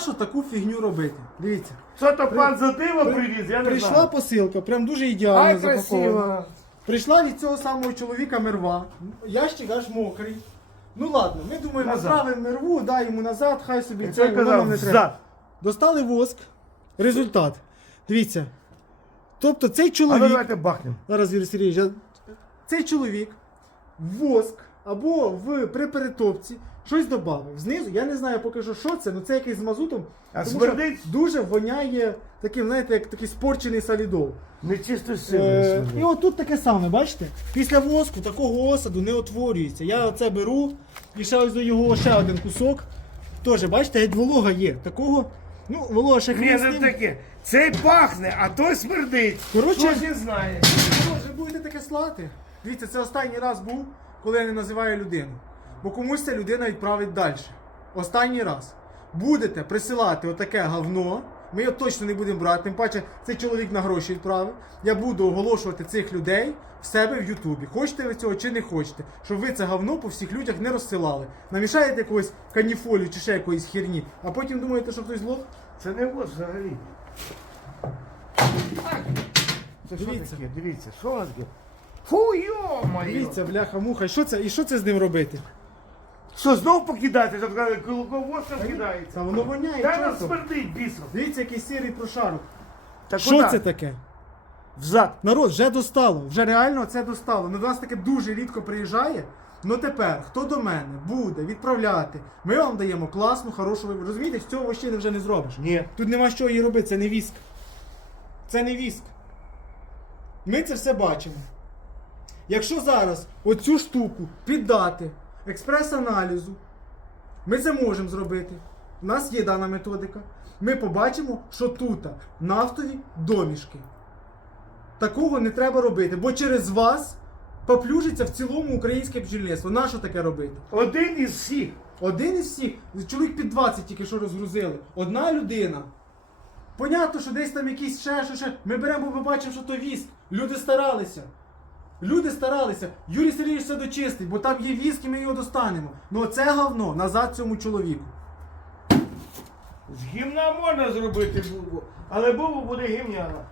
Що таку фігню робити? Дивіться. Що то пан за диво привіз, я не Прийшла знаю. посилка, прям дуже ідеально Ай, запакована. красиво. Прийшла від цього самого чоловіка мерва. Ящик аж мокрий. Ну ладно, ми думаємо, Назад. відправимо мерву, дай йому назад, хай собі це воно нам не треба. Достали воск. Результат. Дивіться. Тобто цей А ну чоловік. давайте бахнемо. Зараз Юрій Сергійович, я- цей чоловік воск або в при перетопці щось додав. Знизу, я не знаю поки що, що це, але це якийсь з мазутом. А тому смердить? що дуже воняє таким, знаєте, як такий спорчений солідол. Нечисто Е, сильно. і отут таке саме, бачите? Після воску такого осаду не утворюється. Я оце беру і ще ось до його ще один кусок. Теж, бачите, геть волога є. Такого, ну, волога ще Ні, хрін з не ним. таке. Цей пахне, а той смердить. Коротше- Хтось не знає. Може, будете таке слати? Дивіться, це останній раз був, коли я не називаю людину. Бо комусь ця людина відправить далі. Останній раз. Будете присилати отаке говно. Ми його точно не будемо брати. Тим паче, цей чоловік на гроші відправив. Я буду оголошувати цих людей в себе в Ютубі. Хочете ви цього чи не хочете, щоб ви це говно по всіх людях не розсилали. Намішаєте якогось каніфолію чи ще якоїсь херні, а потім думаєте, що хтось лох. Це не вот взагалі. Це що Дивіться. таке? Дивіться, що воно таке? Фу, йо-моє! Дивіться, бляха, муха, що це? І що це з ним робити? Що, знов покидати? Щоб казали, колоководцем кидається. Та воно воняє. Та нас чортом. смердить бісом. Дивіться, який сірий прошарок. Так Що куди? це таке? Взад. Народ, вже достало, вже реально це достало. Ну, до нас таке дуже рідко приїжджає. Ну тепер, хто до мене буде відправляти, ми вам даємо класну, хорошу вибір. Розумієте, з цього вощини вже не зробиш. Ні. Тут нема що її робити, це не віск. Це не віск. Ми це все бачимо. Якщо зараз оцю штуку піддати експрес-аналізу, ми це можемо зробити. У нас є дана методика. Ми побачимо, що тут нафтові домішки. Такого не треба робити, бо через вас поплюжиться в цілому українське бджільництво. Нащо таке робити? Один із всіх. Один із всіх, чоловік під 20 тільки що розгрузили. Одна людина. Понятно, що десь там якісь ще, що ще. Ми беремо, бо ми бачимо, що то віск. Люди старалися. Люди старалися. Юрій Сергійович все дочистить, бо там є віск ми його достанемо. Ну оце говно назад цьому чоловіку. З гімна можна зробити бубу, але бубу буде гімняна.